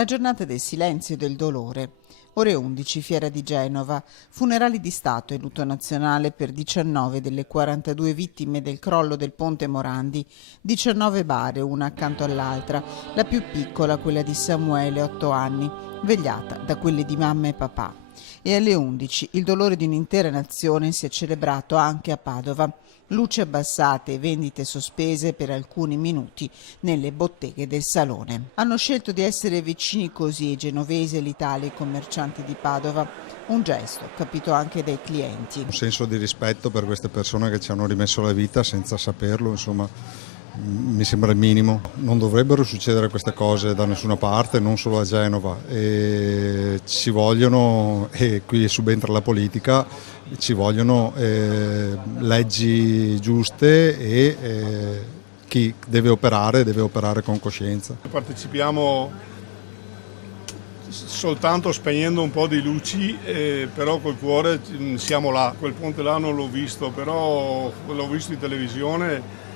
La giornata del silenzio e del dolore. Ore 11, Fiera di Genova. Funerali di Stato e lutto nazionale per 19 delle 42 vittime del crollo del ponte Morandi. 19 bare, una accanto all'altra. La più piccola, quella di Samuele, 8 anni, vegliata da quelle di mamma e papà. E alle 11 il dolore di un'intera nazione si è celebrato anche a Padova. Luci abbassate e vendite sospese per alcuni minuti nelle botteghe del Salone. Hanno scelto di essere vicini così i genovesi e l'Italia e i commercianti di Padova. Un gesto capito anche dai clienti. Un senso di rispetto per queste persone che ci hanno rimesso la vita senza saperlo, insomma, mi sembra il minimo. Non dovrebbero succedere queste cose da nessuna parte, non solo a Genova. E ci vogliono, e qui subentra la politica, ci vogliono leggi giuste e chi deve operare con coscienza. Partecipiamo soltanto spegnendo un po' di luci, però col cuore siamo là. Quel ponte là non l'ho visto, però l'ho visto in televisione.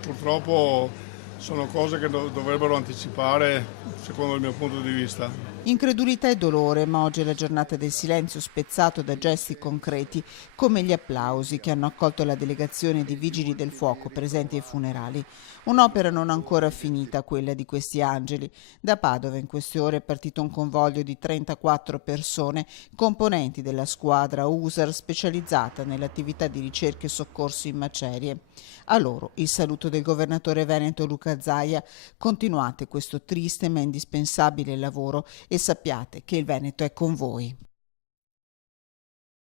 Purtroppo sono cose che dovrebbero anticipare, secondo il mio punto di vista. Incredulità e dolore, ma oggi è la giornata del silenzio spezzato da gesti concreti come gli applausi che hanno accolto la delegazione di Vigili del Fuoco presenti ai funerali. Un'opera non ancora finita, quella di questi angeli. Da Padova in queste ore è partito un convoglio di 34 persone, componenti della squadra USAR specializzata nell'attività di ricerca e soccorso in macerie. A loro il saluto del governatore veneto Luca Zaia. Continuate questo triste ma indispensabile lavoro e sappiate che il Veneto è con voi.